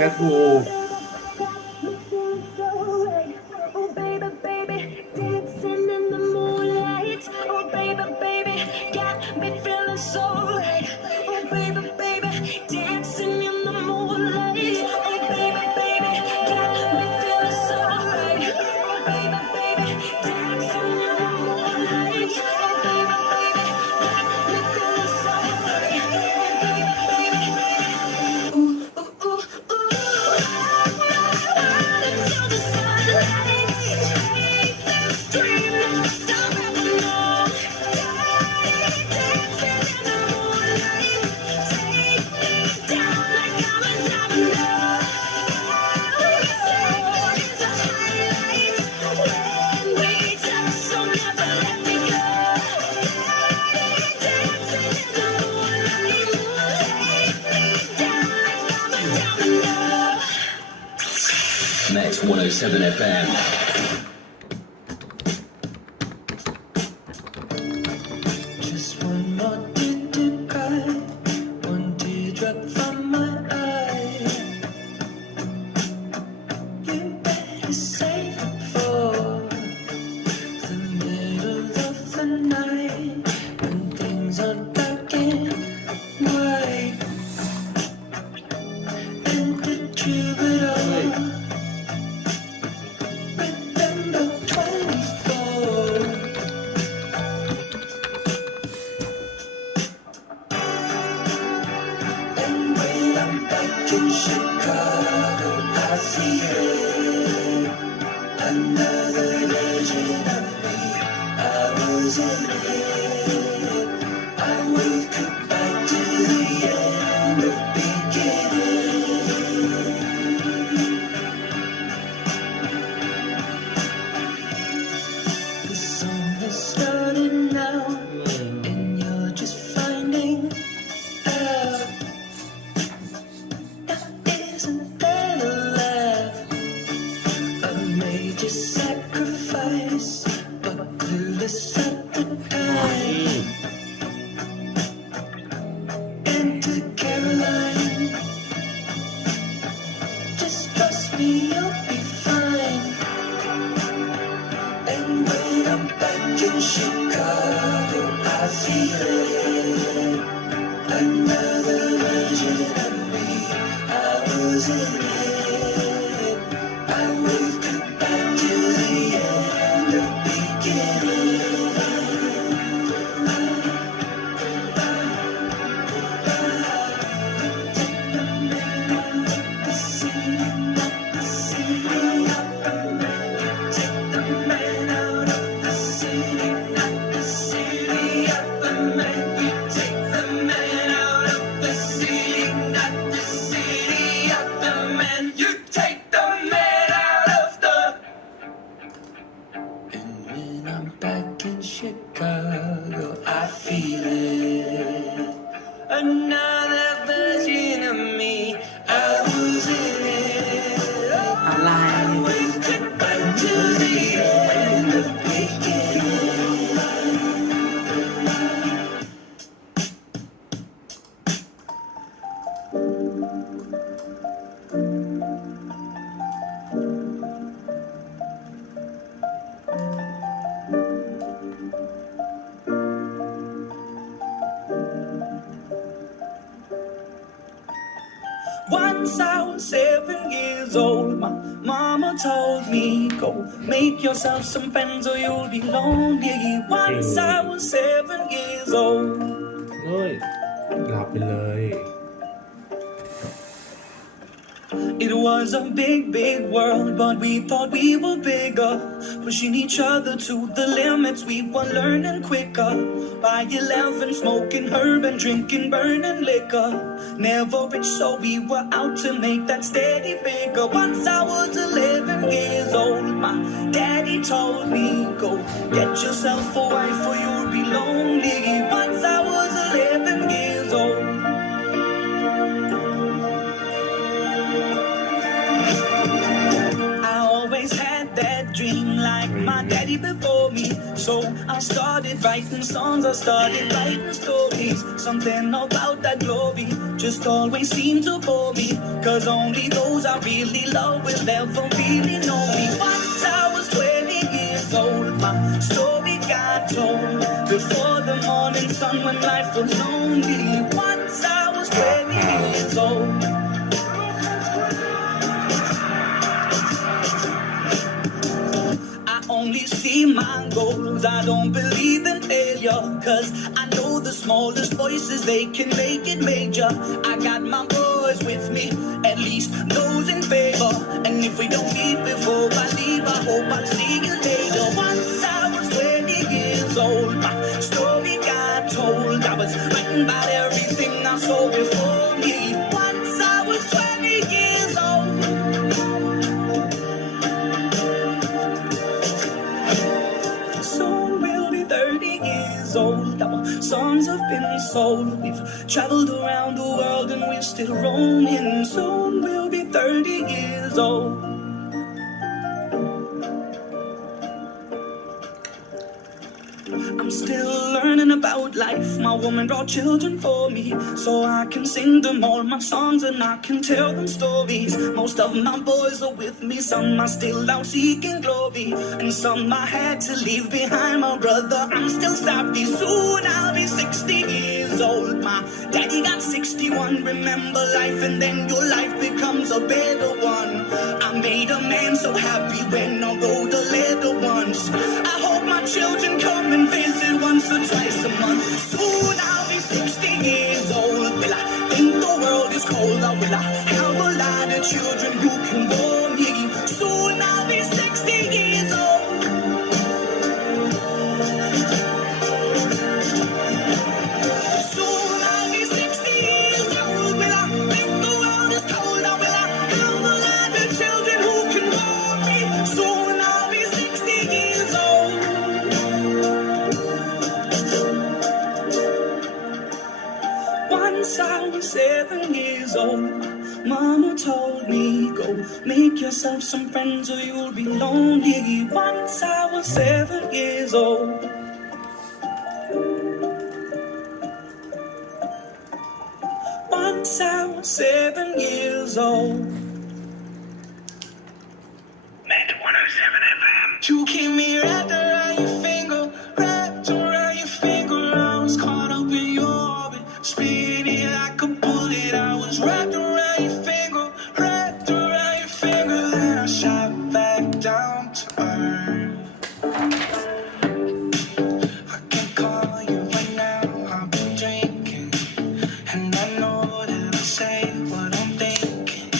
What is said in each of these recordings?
ก็ถูกก็ถูกMax 107 FM. Just one more tear to cry, one teardrop from my eye. You better save it for the middle of the night when things aren't black and white. And the troubadour, remember 24. And when I'm back in Chicago, I see it. Another version of me. I was in it. I wake up back to the end of beginning. The song has started now, and you're just finding out. Now isn't that a laugh? A major sacrifice, but clueless at the time. Enter Caroline. Just trust me, you'll be fine. And when I'm back in Chicago, I feel it. Another version of me. I was in it. I wake up back to the end of beginning. The city, not the city, not the man. Take the man out of the city, not the city, not the man. You take the man out of the city, not the city, not the man. You take the man out of the. And when I'm back in Chicago, I feel it. Another version of me. I was in it. Oh, I wake up back to the end of beginning. Once I was 7 years old, my mama told me, go make yourself some friends or you'll be lonely. Once I was 7 years old. เฮ้ยหลับไปเลย It was a big, big world, but we thought we were bigger. Pushing each other to the limits, we were learning quicker. By 11, smoking herb and drinking burning liquor. Never rich, so we were out to make that steady figure. Once I was 11 years old, my daddy told me, go get yourself a wife or you'll be lonely. Once I was 11 years old. I always had that dream like my daddy before me. So I started writing songs, I started writing stories. Something about that glory just always seemed to bore me. Cause only those I really love will ever really know me. Once I was 20 years old, my story got told. Before the morning sun when life was lonely. Once I was 20 years old. Only see my goals, I don't believe in failure. Cause I know the smallest voices, they can make it major. I got my boys with me, at least those in favor. And if we don't meet before I leave, I hope I'll see you later. Once I was 20 years old, my story got told. I was writing about everything I saw before me. Once I was 20 years old. Soon we'll be 30 years old. Our songs have been sold. We've traveled around the world and we're still roaming. Soon we'll be 30 years old. I'm still learning about life. My woman brought children for me, so I can sing them all my songs and I can tell them stories. Most of my boys are with me, some are still out seeking glory, and some I had to leave behind. My brother, I'm still sorry. Soon I'll be 60 years old. My daddy got 61. Remember life and then your life becomes a better one. I made a man so happy when I wrote a letter once. I hope my children come and visit once or twice a month. Soon I'll be 60 years old. Will I think the world is cold, or will I have a lot of children who can warm me? Soon I'll be 60 years old. Soon I'll be 60 years old. Will I think the world is cold, or will I have a lot of children who can warm me? Soon I'll be 60 years old. Once I was 7 years old, Mama told me, go make yourself some friends or you'll be lonely. Once I was 7 years old. Once I was 7 years old. Met 107 FM. You keep me wrapped around your finger, wrapped around your finger. I was caught up in your orbit, spinning like a bullet. I was wrapped around your finger, wrapped around your finger. Then I shot back down to earth. I can call you right now. I've been drinking, and I know that I say what I'm thinking.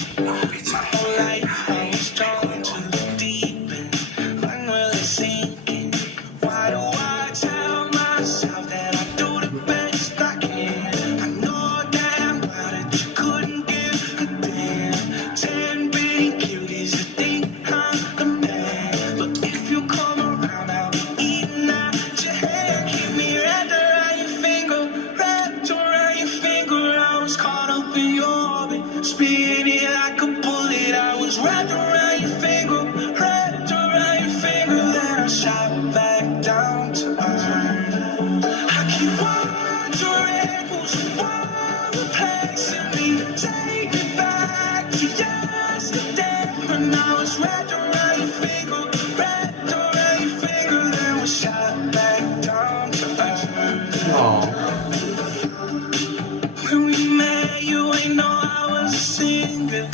My whole life I was drawn to the deep end, unreally sinking. Why do I tell myself that I do the best I can? I know damn well that you couldn't give a damn. 10 big cuties that think I'm the man, but if you come around, I'll be eating out your hand. Keep me wrapped around your finger, wrapped around your finger. I was caught up in your orbit, spinning like a bullet. I was wrapped around your finger, wrapped around your finger. Then I shot back down to earth. I keep wondering who's the one replacing me. Take me back to yesterday when I was wrapped around your finger, wrapped around your finger. Then we shot back down to earth. หรอ When we met, you ain't know I was a singer.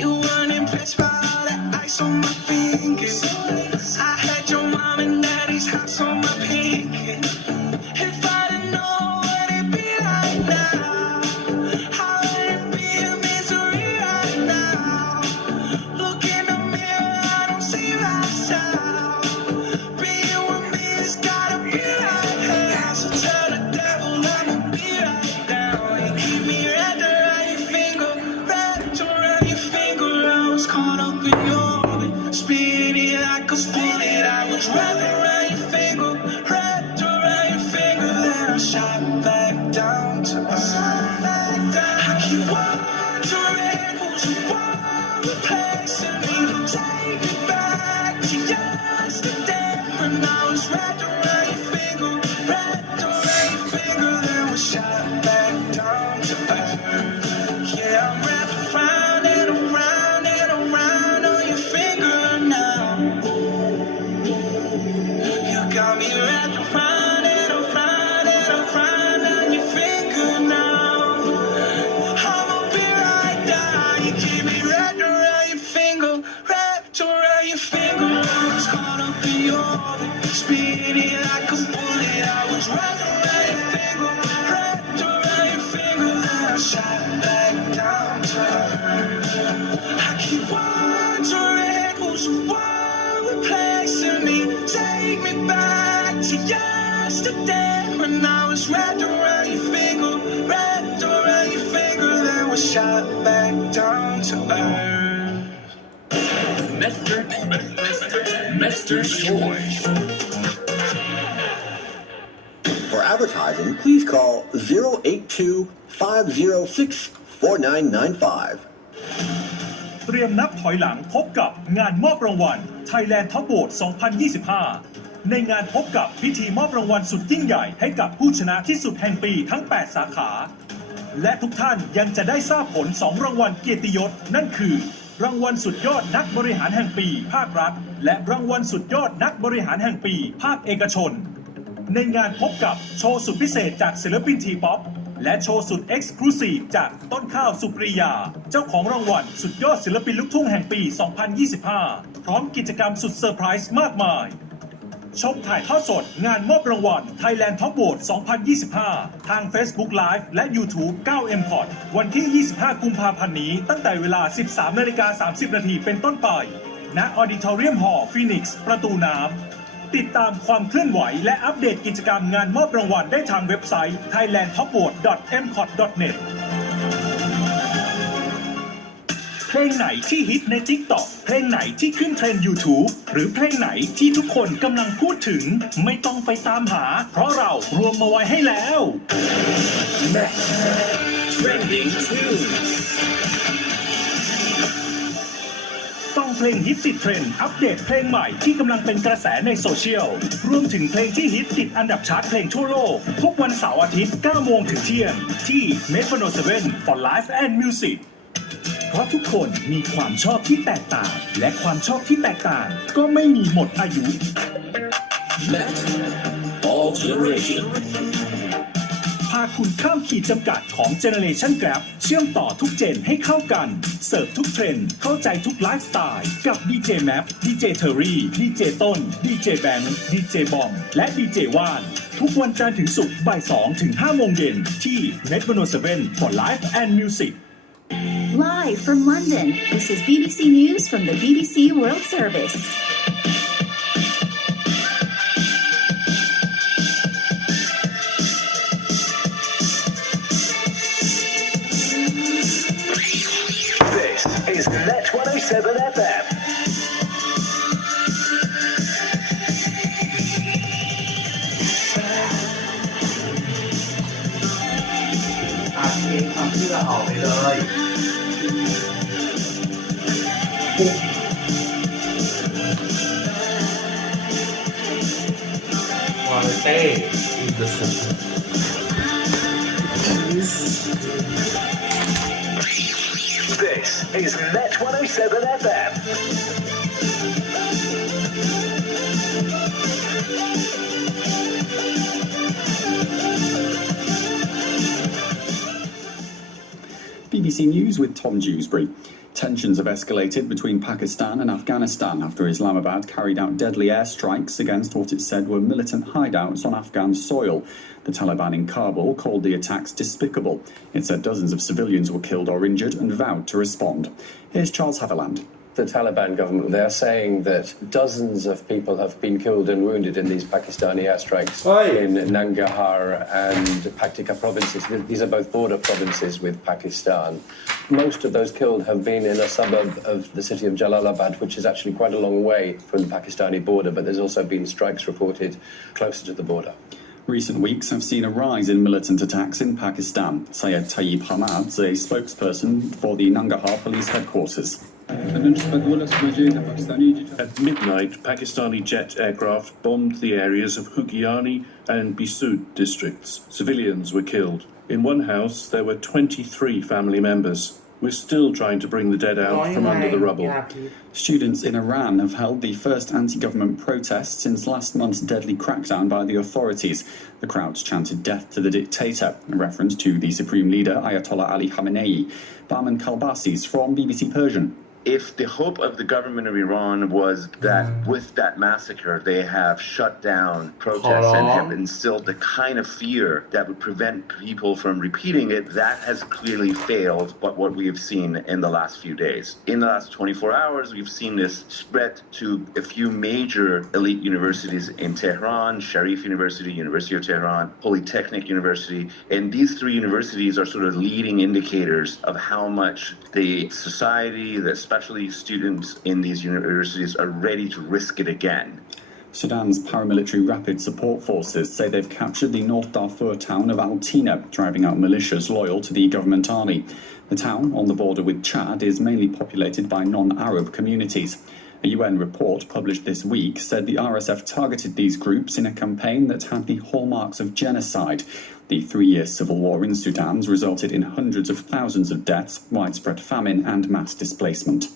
You weren't impressed by all that ice on my fingers. I had your mom and daddy's house on my pinky. If I didn't know what it'd be like now, how would it be to me replacing me. Take me back to yesterday when I was wrapped around your finger, wrapped around your finger, then was shot back down to earth. Yeah, I'm wrapped around and around and around on your finger now. You got me wrapped around and around and around on your finger now. I'ma be right down. You keep me wrapped around your finger, wrapped around your finger. I was caught up in your orbit, spinning like a bullet. I was wrapped around your finger, wrapped around your finger. Then I shot back down to earth. I keep wondering who's the one replacing me. Take me back to yesterday when I was wrapped around your finger, wrapped around your finger, then was shot back down to earth. Mr. Choice. For advertising, please call 082-506-4995. เตรียมนับถอยหลังพบกับงานมอบรางวัล Thailand Top Vote 2025 ในงานพบกับพิธีมอบรางวัลสุดยิ่งใหญ่ให้กับผู้ชนะที่สุดแห่งปีทั้ง 8 สาขา และทุกท่านยังจะได้ทราบผล 2 รางวัลเกียรติยศ นั่นคือ รางวัลสุดยอดนักบริหารแห่งปีภาครัฐ และรางวัลสุดยอดนักบริหารแห่งปีภาคเอกชน ในงานพบกับโชว์สุดพิเศษจากศิลปินทีป๊อปและโชว์สุดเอ็กซ์คลูซีฟจากต้นข้าวสุปริยาเจ้าของรางวัลสุดยอดศิลปินลูกทุ่งแห่งปี 2025 พร้อมกิจกรรมสุดเซอร์ไพรส์มากมาย ชมถ่ายทอดสดงานมอบรางวัล Thailand Top Vote 2025 ทาง Facebook Live และ YouTube 9M p o t วันที่ 25 กุมภาพันธ์นี้ตั้งแต่เวลา 13:30 น.เป็นต้นไปณ Auditorium Hall Phoenix ประตูน้ำติดตามความเคลื่อนไหวและอัปเดตกิจกรรมงานมอบรางวัลได้ทางเว็บไซต์ thailandtopvote.mcot.net เพลงไหนที่ฮิตใน TikTok เพลงไหนที่ขึ้นเทรนด์ YouTube หรือเพลงไหนที่ทุกคนกำลังพูดถึงไม่ต้องไปตามหาเพราะเรารวมมาไว้ให้แล้ว Trending Tunes. ฟังเพลงฮิตติดเทรนด์อัปเดตเพลงใหม่ที่กำลังเป็นกระแสในโซเชียลรวมถึงเพลงที่ฮิตติดอันดับชาร์ตเพลงทั่วโลกทุกวันเสาร์อาทิตย์ 9 โมงถึงเที่ยงที่ 107 for Life and Music เพราะทุกคนมีความชอบที่แตกต่างและความชอบที่แตกต่างก็ไม่มีหมดอายุ Met All Generation. พาคุณข้ามขีดจำกัดของ Generation Gap เชื่อมต่อทุกเจนให้เข้ากันเสิร์ฟทุกเทรนด์เข้าใจทุกไลฟ์สไตล์กับ DJ Map DJ Terry DJ ต้น DJ Bank DJ Bomb และ DJ ว่านทุกวันจันทร์ถึงศุกร์บ่าย 2 ถึง 5 โมงเย็นที่ 107 for Life and Music Live from London, this is BBC News from the BBC World Service. This is Net 107 FM. อาเองทำเสื้อออกไปเลย Quality in the system. This is Net 107 FM. BBC News with Tom Dewsbury. Tensions have escalated between Pakistan and Afghanistan after Islamabad carried out deadly airstrikes against what it said were militant hideouts on Afghan soil. The Taliban in Kabul called the attacks despicable. It said dozens of civilians were killed or injured and vowed to respond. Here's Charles Haviland. The Taliban government, they're saying that dozens of people have been killed and wounded in these Pakistani airstrikes in Nangarhar and Paktika provinces. These are both border provinces with Pakistan. Most of those killed have been in a suburb of the city of Jalalabad, which is actually quite a long way from the Pakistani border, but there's also been strikes reported closer to the border. Recent weeks have seen a rise in militant attacks in Pakistan. Syed Tayyib Hamad, a spokesperson for the Nangarhar police headquarters. At midnight, Pakistani jet aircraft bombed the areas of Hugiani and Bisud districts. Civilians were killed. In one house, there were 23 family members. We're still trying to bring the dead out from under the rubble. Students in Iran have held the first anti-government protest since last month's deadly crackdown by the authorities. The crowds chanted death to the dictator, in reference to the supreme leader Ayatollah Ali Khamenei. Barman Kalbasis from BBC Persian. If the hope of the government of Iran was that with that massacre they have shut down protests and have instilled the kind of fear that would prevent people from repeating it, that has clearly failed but what we have seen in the last few days. In the last 24 hours, we've seen this spread to a few major elite universities in Tehran, Sharif University, University of Tehran, Polytechnic University, and these three universities are sort of leading indicators of how much the society, especially students in these universities, are ready to risk it again. Sudan's paramilitary rapid support forces say they've captured the North Darfur town of Al-Tina, driving out militias loyal to the government army. The town, on the border with Chad, is mainly populated by non-Arab communities. A UN report published this week said the RSF targeted these groups in a campaign that had the hallmarks of genocide. The 3-year civil war in Sudan resulted in hundreds of thousands of deaths, widespread famine and mass displacement.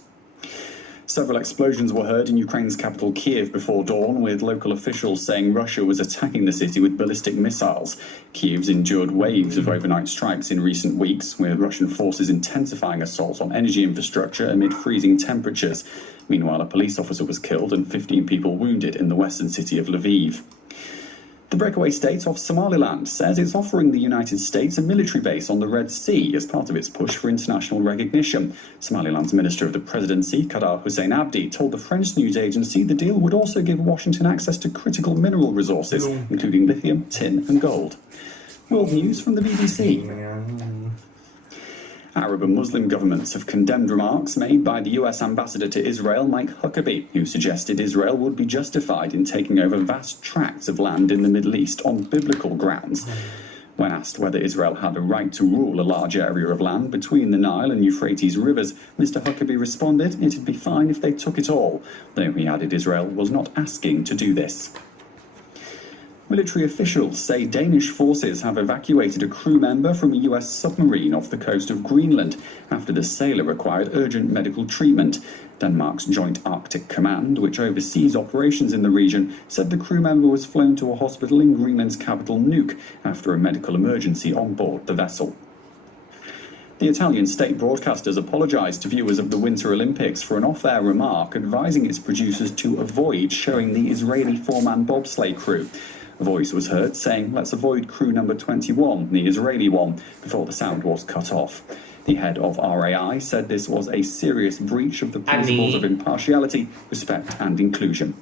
Several explosions were heard in Ukraine's capital Kiev before dawn, with local officials saying Russia was attacking the city with ballistic missiles. Kiev's endured waves of overnight strikes in recent weeks, with Russian forces intensifying assaults on energy infrastructure amid freezing temperatures. Meanwhile, a police officer was killed and 15 people wounded in the western city of Lviv. The breakaway state of Somaliland says it's offering the United States a military base on the Red Sea as part of its push for international recognition. Somaliland's Minister of the Presidency, Kadar Hussein Abdi, told the French news agency the deal would also give Washington access to critical mineral resources, including lithium, tin and gold. World news from the BBC. Arab and Muslim governments have condemned remarks made by the US ambassador to Israel, Mike Huckabee, who suggested Israel would be justified in taking over vast tracts of land in the Middle East on biblical grounds. When asked whether Israel had a right to rule a large area of land between the Nile and Euphrates rivers, Mr. Huckabee responded it'd be fine if they took it all, though he added Israel was not asking to do this. Military officials say Danish forces have evacuated a crew member from a US submarine off the coast of Greenland after the sailor required urgent medical treatment. Denmark's Joint Arctic Command, which oversees operations in the region, said the crew member was flown to a hospital in Greenland's capital Nuuk after a medical emergency on board the vessel. The Italian state broadcasters apologised to viewers of the Winter Olympics for an off-air remark advising its producers to avoid showing the Israeli four-man bobsleigh crew. A voice was heard saying, "Let's avoid crew number 21, the Israeli one," before the sound was cut off. The head of RAI said this was a serious breach of the principles of impartiality, respect and inclusion.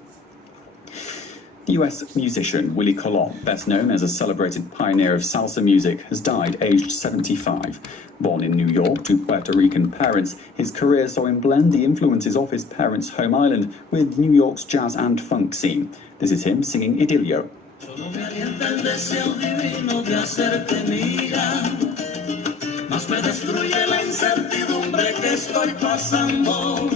The US musician Willie Colon, best known as a celebrated pioneer of salsa music, has died aged 75. Born in New York to Puerto Rican parents, his career saw him blend the influences of his parents' home island with New York's jazz and funk scene. This is him singing Idilio. Solo me alienta el deseo divino de hacerte mía, mas me destruye la incertidumbre que estoy pasando.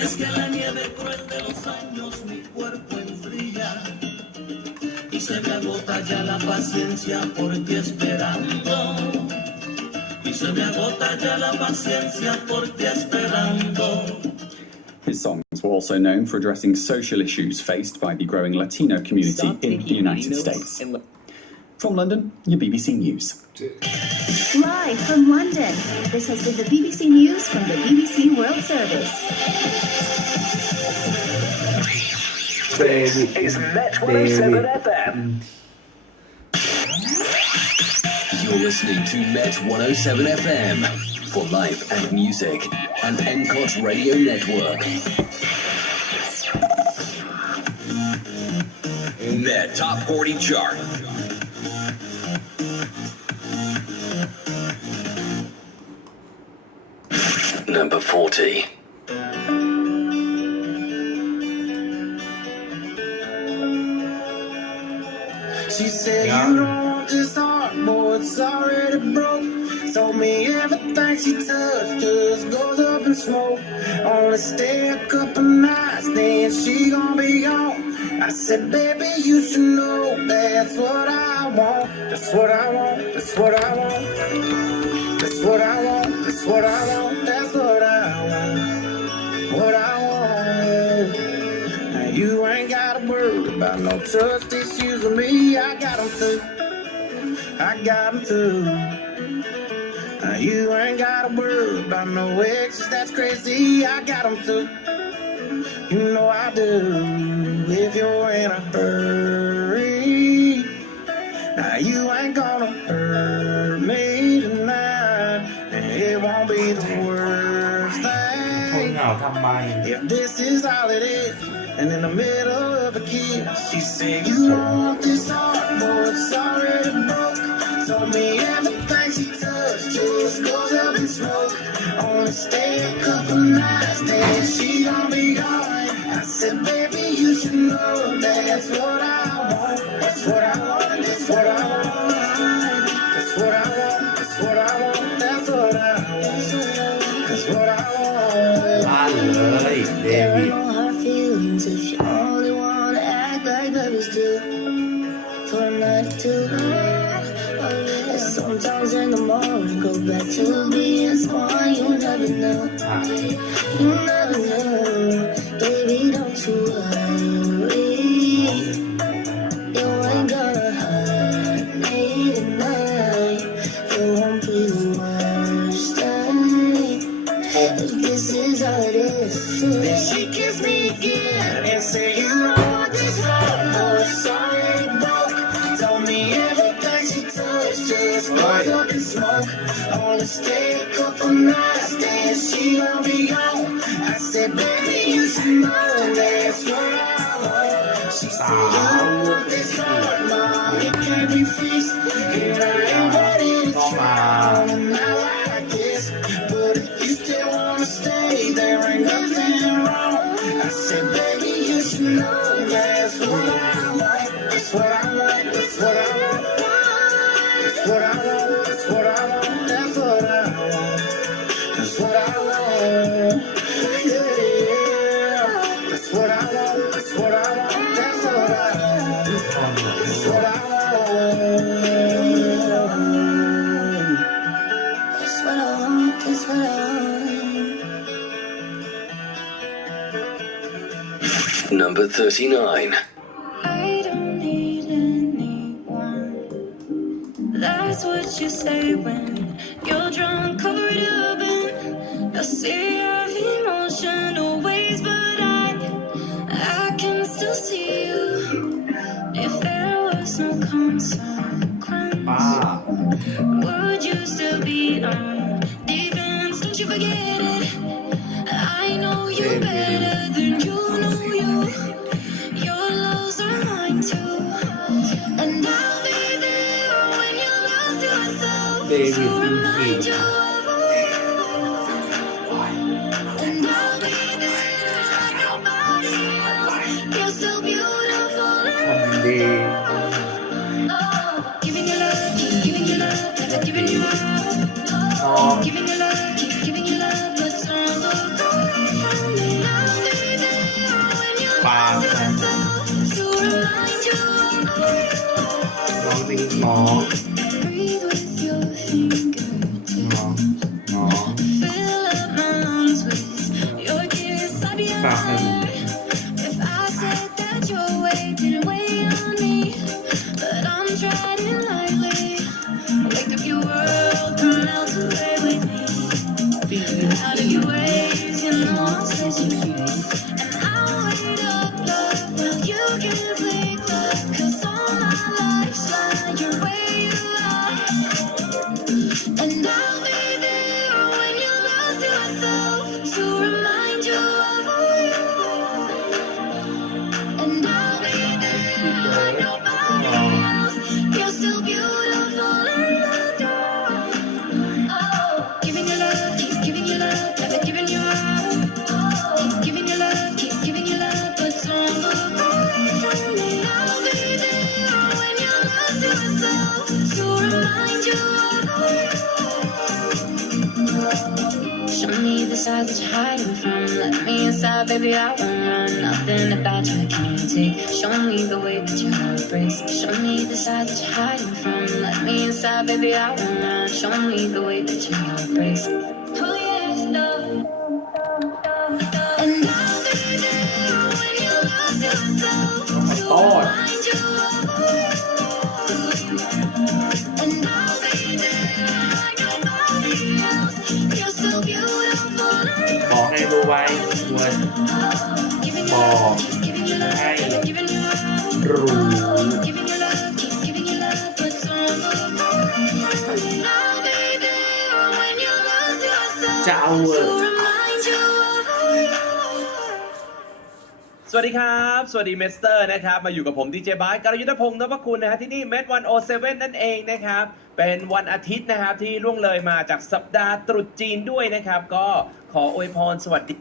Es que la nieve cruel de los años mi cuerpo enfría y se me agota ya la paciencia por ti esperando. Y se me agota ya la paciencia por ti esperando. His songs were also known for addressing social issues faced by the growing Latino community in the United States. From London, your BBC News. Live from London, this has been the BBC News from the BBC World Service. This is Met 107 FM. You're listening to Met 107 FM for life and music and MCOT Radio Network. Met Top 40 Chart. Number 40. She said, "You don't want this heart, boy, it's already broke. Told me everything she touched just goes up in smoke. Only stay a couple nights, then she gon' be gone. I said, baby, you should know that's what I want. That's what I want. That's what I want. That's what I want. That's what I want. That's what I want. What I want. Now you ain't gotta worry about no trust issues with me. I got 'em too. I got 'em too. Now you ain't gotta worry about no exes. That's crazy. I got 'em too. You know I do. If you're in a hurry, now you ain't gonna hurt me tonight, and it won't be the worst ทน thing. เหงาทำไม If this is all it is, and in the middle of a kiss, she said, you don't want this heart, boy, it's already broke. Told me everything she touched just goes up in smoke. Only stay a couple nights, then she gon' be gone. I said, baby, you should know that's what I want. That's what I want, that's what I want. That's what I want, that's what I want, that's what I want. That's what I want. บ้านเลยเด There วิ are ด no hard feelings if you only wanna act like babies do. For a night or two. Oh yeah. Sometimes in the morning go back to being someone you never knew. You never knew. Baby, don't you worry. You ain't gonna hurt me tonight. It won't be the worst thing. If this is all it is. Then she kissed me again and said, you don't want this heart, boy, it's already broke. Told me everything she touched just goes up in smoke. Only stay a couple nights, then she gon' be gone. I said, baby, you should know that's what I want. She said, you don't want this heart, mom, it can't be fixed. And I ain't ready to try on a night like this. But if you still wanna stay, there ain't nothing wrong. I said, baby, you should know that's what I want. That's what I want. That's what I want. That's what I want. That's what I want. That's what I want. That's what I want. Yeah, yeah. That's what I want. That's what I want. That's what I want. That's what I want. That's what I want. That's what I want. Number 39. I don't need anyone. That's what you say when you're drunk, cover it up and I see your emotional ways, but I can still see you. If there was no consequence, ป้า would you still be on defense? Don't you forget it. I know you better than you know you. Your loves are mine too. And I'll be there when you lose yourself to remind you of who you are. And I'll be there like nobody else. You're so beautiful ทำดี oh, giving you love, keep giving you love, never giving you up. น้อง Giving you love, keep giving you love, but don't look away from me. I'll be there when you ปา lose กัน yourself to remind you of who you are. น้องติ๊งน้อง Breathe with your fingertips. น้องน้อง Fill up my lungs with your kiss. I'd be a ปากให้ liar if I said that your weight didn't weigh on me. But I'm treading lightly. Wake up your world, come melt away with me. Out of your ways, you know I'll set you free. And I'll wait up, love, till you can sleep, love. 'Cause all my life's lying where you are. And I'll be there when you lose yourself to remind you of who you are. And I'll be there like nobody else. You're still beautiful in the dark. Oh, giving you love, keep giving you love, never giving you up. Keep giving you love, keep giving you love, but don't look away from me. I'll be there when you lose yourself to remind you of who you are. side that you're hiding from. Let me inside, baby, I won't run. Nothing about you I can't take. Show me the way that your heart breaks. Show me the side that you're hiding from. Let me inside, baby, I won't run. Show me the way that your heart breaks. Oh yeah, no. And I'll be there when you lose yourself. To remind you of who you are. And I'll be there like nobody else. You're so beautiful. ขอให้รู้ไว้ด้วยบอกให้รู้จะเอาเวิร์ด สวัสดีครับสวัสดีเมสเตอร์นะครับมาอยู่กับผมดีเจบาสกรยุทธพงศ์นพคุณนะฮะที่นี่เมท107นั่นเองนะครับเป็นวันอาทิตย์นะครับที่ล่วงเลยมาจากสัปดาห์ตรุษจีนด้วยนะครับก็ขออวยพรสวัสดี